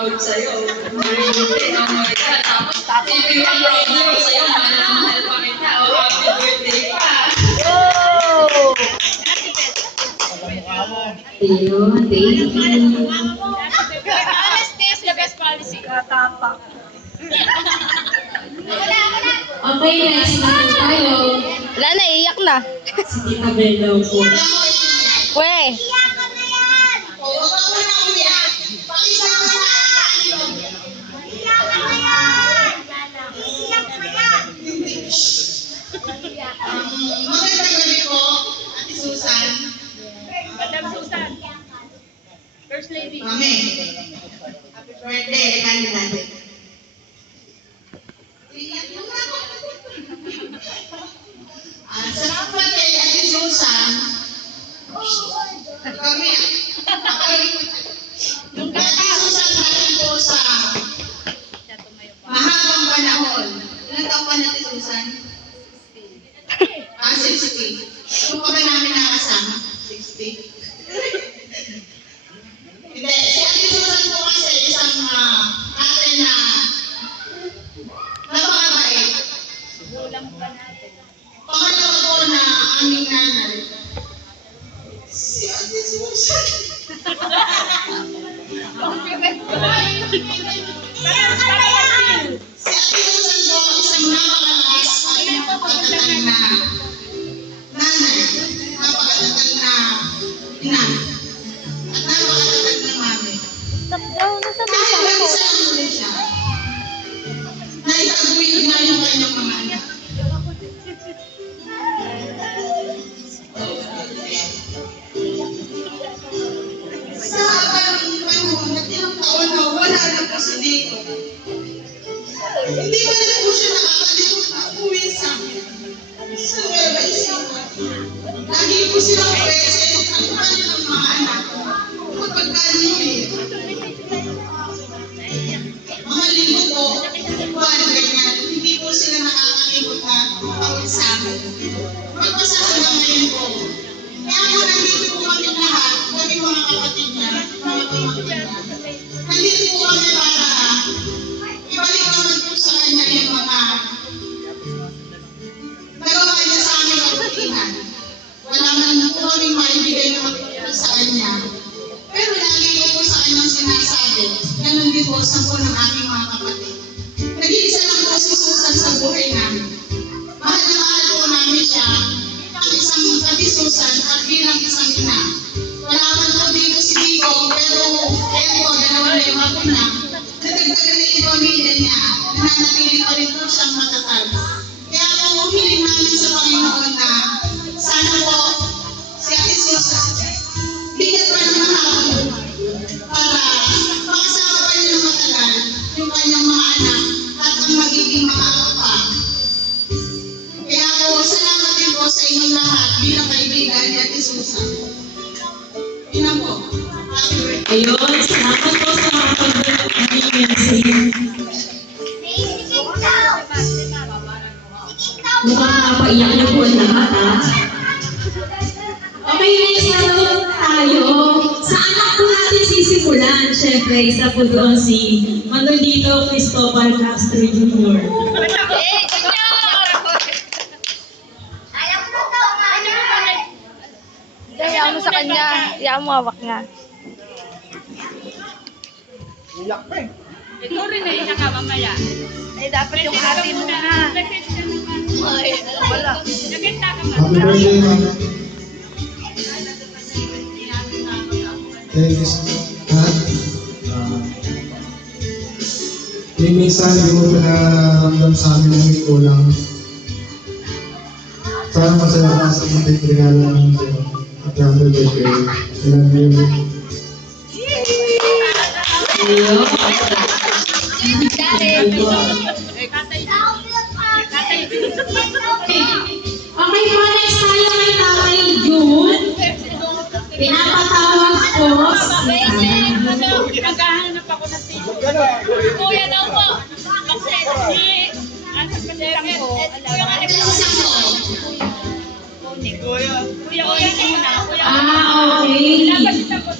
Out sa'yo. Birthday, oh my God. Tapos, ibigay mo proud sa'yo, mahal pa kita. Oh, happy birthday pa. Oh! Ayun, thank you. Honesty is the best policy. Katapak. Okay, next naman tayo. Wala na, iyak na. Si Tita Bello po. We! Magandang gabi po, Ate Susan. Madam Susan. First Lady. Mami, happy birthday, kani natin. Salamat kay Ate Susan. Kami, Ate Susan natin po sa mahabang panahon. Ilan taon pa Ate Susan? 60. Kung pa ba namin nakasama? 60. Hindi, si Ate Susan po kasi isang ate na napakabait. Pangalawa po na aming nanay, si Ate Susan. Si Ate Susan po isang napakalakas at napakatatag na nanay, napakatatag na ina, at napakatatag na mami. Stop daw, nasa may Dahil sakit. mag-isa lang po siya, naitaguyod na yung kanyang mga anak. Sa panahon at ilang taon na wala na po si Dito, hindi ba na po siya nakakalimut na uwi sa amin? Sa Nueva Ecija. Lagi po silang present at kanilang mga anak kapag kanilig. Mga linggo po, buwan ganyan, hindi po sila nakakalimut na tawag sa amin. Magpasasala ngayon po. Kaya po nandito po kami lahat, kami mga kapatid niya, mga pamangkin niya. Nandito po kami para ibalik naman po sa kanya yung mga nagawa niya sa aming kabutihan. Wala man po kami maibigay na matutulong sa kanya. Pero lagi ko po sa kanyang sinasabi, ganun din po sa po ng aming mga kapatid. Nag-iisa lang po si Susan sa buhay namin. Mahal na mahal po namin siya, ang isang Ate Susan at bilang isang ina. Wala man po dito si Vico, pero eto, dalawa na yung ako na. Nadagdagan na yung pamilya niya, nananatili pa rin po siyang matatag. Kaya po, hiling namin sa Panginoon na sana po si Ate Susan, bigyan pa ng mahal para makasama pa niya ng matagal yung kanyang mga anak at ang magiging mga apo pa. Kaya po, salamat din po sa inyong lahat bilang kaibigan ni Ate Susan. Yun lang po. Happy birthday. Ayun, salamat po sa mga pag-birthday. Mukhang nakapaiyak niyo po ang lahat, ha? Okay, next naman tayo. Sa anak po natin sisimulan. Siyempre, isa po doon si Manolito Cristobal Castro Jr. Hayaan mo sa kanya. Hayaan mo hawak niya. Ikaw rin na isa ka mamaya. Eh, dapat yung ate mo na. Ay, wala. Naganda ka man. Happy birthday, Mama. Thank you so much. Ha? May minsan, hindi mo pinaramdam sa amin na may kulang. Sana masaya ka sa mga regalo namin sa'yo. At happy birthday. I love you. Ayun. Okay po, next tayo kay Tatay June. Pinapatawag po Naghahanap ako ng tito. Kuya daw po. Kasi kuya nga Kuya, kuya muna. Kuya, okay. dapat ito po.